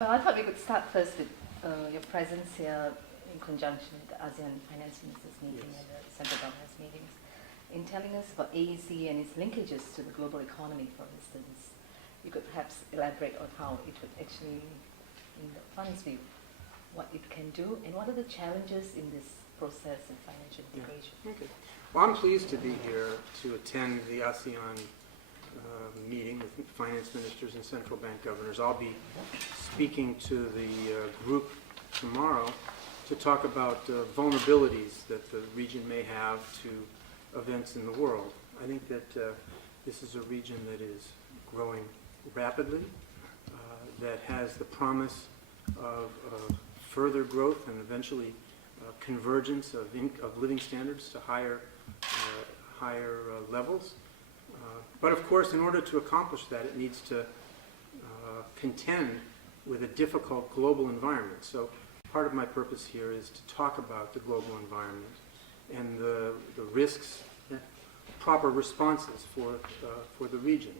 Well, I thought we could start first with your presence here in conjunction with the ASEAN Finance Ministers meeting and the Central Governors meetings, in telling us about AEC and its linkages to the global economy, for instance. You could perhaps elaborate on how it would actually, in the fund's view, what it can do, and what are the challenges in this process of financial integration. Yeah. Okay. Well, I'm pleased to be here to attend the ASEAN meeting with finance ministers and central bank governors. I'll be speaking to the group tomorrow to talk about vulnerabilities that the region may have to events in the world. I think that this is a region that is growing rapidly, that has the promise of further growth and eventually convergence of living standards to higher levels. But of course, in order to accomplish that, it needs to contend with a difficult global environment. So part of my purpose here is to talk about the global environment and the risks, proper responses for the region.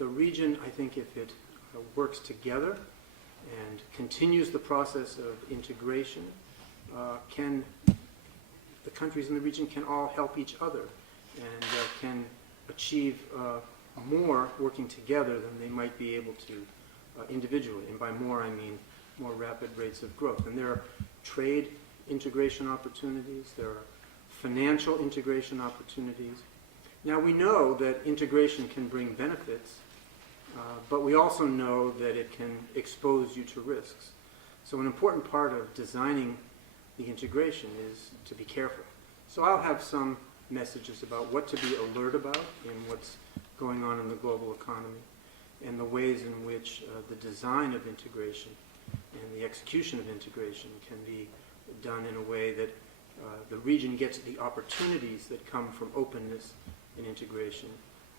The region, I think, if it works together and continues the process of integration, the countries in the region can all help each other and can achieve more working together than they might be able to individually. And by more, I mean more rapid rates of growth. And there are trade integration opportunities, there are financial integration opportunities. Now, we know that integration can bring benefits, but we also know that it can expose you to risks. So an important part of designing the integration is to be careful. So I'll have some messages about what to be alert about in what's going on in the global economy and the ways in which the design of integration and the execution of integration can be done in a way that the region gets the opportunities that come from openness and integration,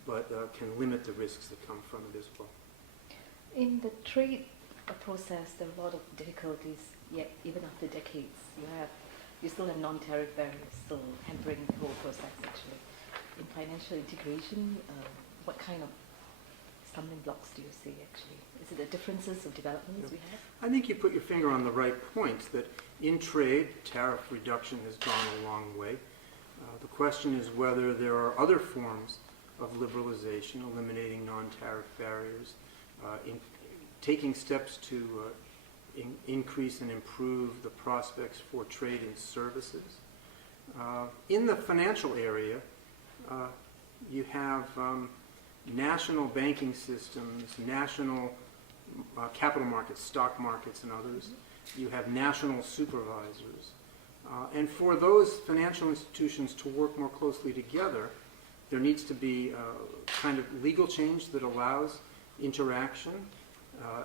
but can limit the risks that come from it as well. In the trade process, there are a lot of difficulties, yet even after decades, you still have non-tariff barriers still hampering the whole process, actually. In financial integration, what kind of stumbling blocks do you see, actually? Is it the differences of developments we have? I think you put your finger on the right points, that in trade, tariff reduction has gone a long way. The question is whether there are other forms of liberalization, eliminating non-tariff barriers, taking steps to increase and improve the prospects for trade and services. In the financial area, you have national banking systems, national capital markets, stock markets and others. You have national supervisors. And for those financial institutions to work more closely together, there needs to be a kind of legal change that allows interaction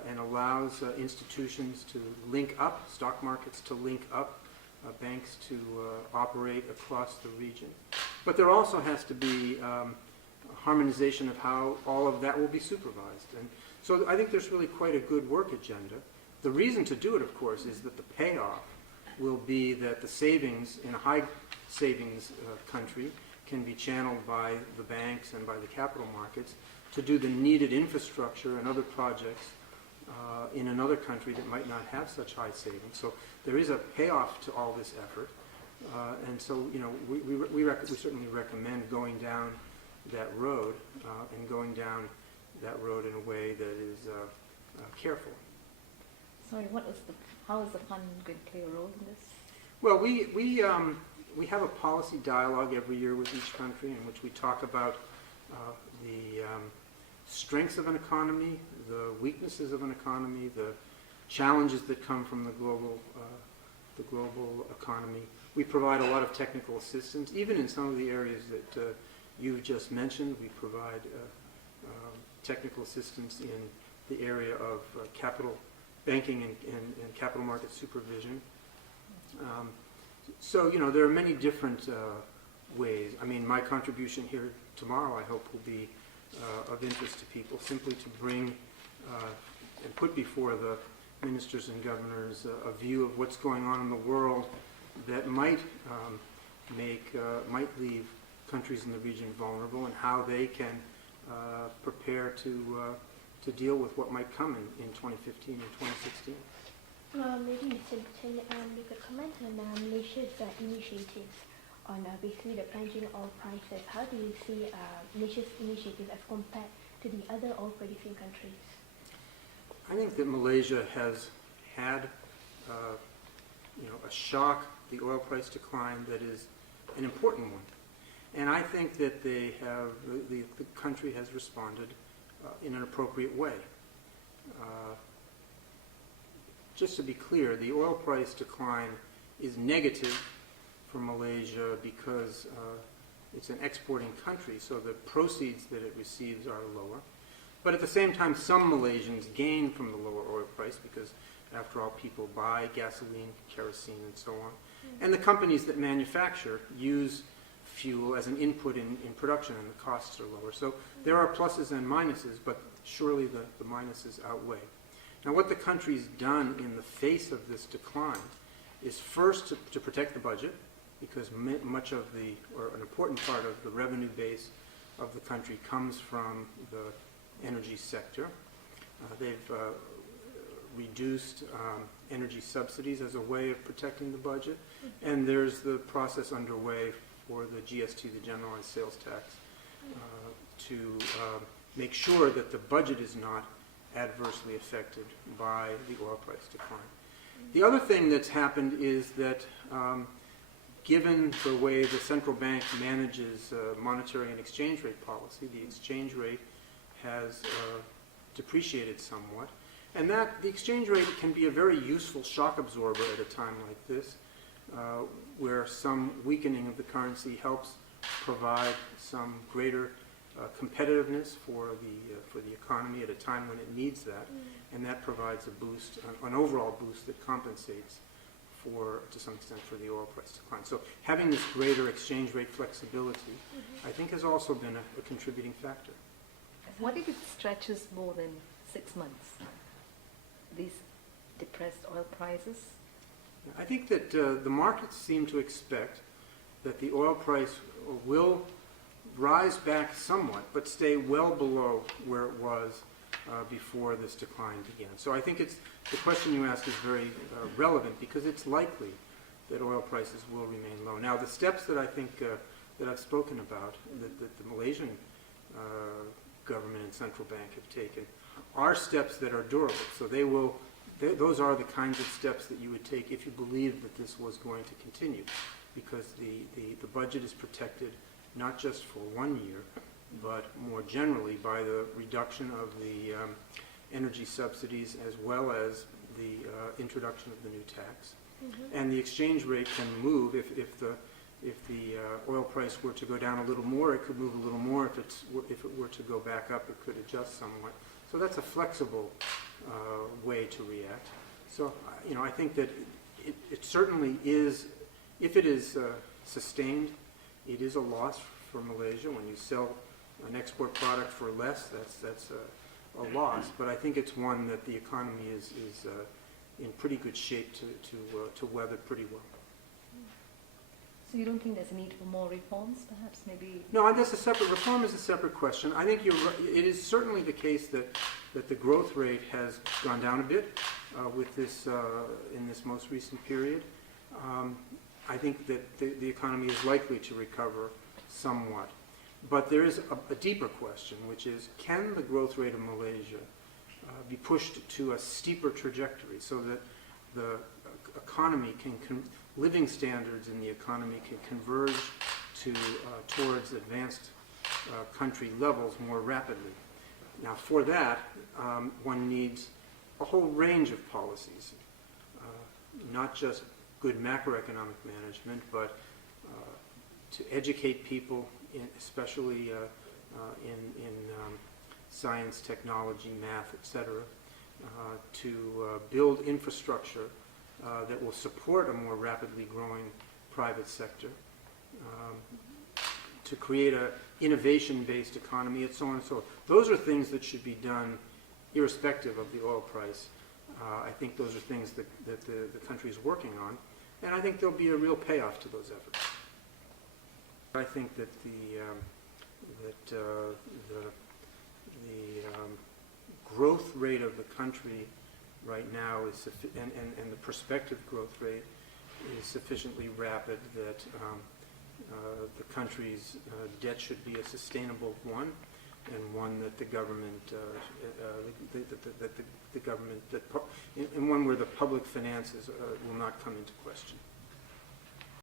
and allows institutions to link up, stock markets to link up, banks to operate across the region. But there also has to be harmonization of how all of that will be supervised. And so I think there's really quite a good work agenda. The reason to do it, of course, is that the payoff will be that the savings in a high savings country can be channeled by the banks and by the capital markets to do the needed infrastructure and other projects in another country that might not have such high savings. So there is a payoff to all this effort. And so, you know, we certainly recommend going down that road and going down that road in a way that is careful. Sorry, how is the fund going to play a role in this? Well, we have a policy dialogue every year with each country in which we talk about the strengths of an economy, the weaknesses of an economy, the challenges that come from the global economy. We provide a lot of technical assistance, even in some of the areas that you just mentioned. We provide technical assistance in the area of capital banking and capital market supervision. So, you know, there are many different ways. I mean, my contribution here tomorrow, I hope, will be of interest to people, simply to bring and put before the ministers and governors a view of what's going on in the world that might leave countries in the region vulnerable, and how they can prepare to to deal with what might come in 2015 and 2016. Maybe Mr. Chen, you could comment on Malaysia's initiatives on basically the plunging oil prices. How do you see Malaysia's initiative as compared to the other oil-producing countries? I think that Malaysia has had a shock, the oil price decline that is an important one. And I think that the country has responded in an appropriate way. Just to be clear, the oil price decline is negative for Malaysia because it's an exporting country, so the proceeds that it receives are lower. But at the same time, some Malaysians gain from the lower oil price because, after all, people buy gasoline, kerosene, and so on. And the companies that manufacture use fuel as an input in production, and the costs are lower. So there are pluses and minuses, but surely the minuses outweigh. Now, what the country's done in the face of this decline is first to protect the budget, because much of or an important part of the revenue base of the country comes from the energy sector. They've reduced energy subsidies as a way of protecting the budget, and there's the process underway for the GST, the Generalized Sales Tax, to make sure that the budget is not adversely affected by the oil price decline. The other thing that's happened is that given the way the central bank manages monetary and exchange rate policy, the exchange rate has depreciated somewhat. And that the exchange rate can be a very useful shock absorber at a time like this, where some weakening of the currency helps provide some greater competitiveness for the economy at a time when it needs that, and that provides a boost, an overall boost that compensates to some extent, for the oil price decline. So having this greater exchange rate flexibility, I think, has also been a contributing factor. What if it stretches more than 6 months? These depressed oil prices? I think that the markets seem to expect that the oil price will rise back somewhat, but stay well below where it was before this decline began. So I think the question you ask is very relevant, because it's likely that oil prices will remain low. Now, the steps that I think that I've spoken about, that the Malaysian government and central bank have taken, are steps that are durable. So those are the kinds of steps that you would take if you believed that this was going to continue, because the budget is protected not just for 1 year, but more generally by the reduction of the energy subsidies, as well as the introduction of the new tax. And the exchange rate can move. If the oil price were to go down a little more, it could move a little more. If it were to go back up, it could adjust somewhat. So that's a flexible way to react. So I think that it certainly is, if it is sustained, it is a loss for Malaysia. When you sell an export product for less, that's a loss. But I think it's one that the economy is in pretty good shape to weather pretty well. So you don't think there's a need for more reforms, perhaps? Maybe? No, that's a separate. Reform is a separate question. I think it is certainly the case that the growth rate has gone down a bit with this in this most recent period. I think that the economy is likely to recover somewhat. But there is a deeper question, which is, can the growth rate of Malaysia be pushed to a steeper trajectory so that the economy living standards in the economy can converge towards advanced country levels more rapidly? Now, for that, one needs a whole range of policies, not just good macroeconomic management, but to educate people, especially in science, technology, math, etc., to build infrastructure that will support a more rapidly growing private sector, to create an innovation-based economy, and so on and so forth. Those are things that should be done irrespective of the oil price. I think those are things that the country is working on, and I think there'll be a real payoff to those efforts. I think that the growth rate of the country right now is and the prospective growth rate is sufficiently rapid that the country's debt should be a sustainable one, and one that the government, and one where the public finances will not come into question.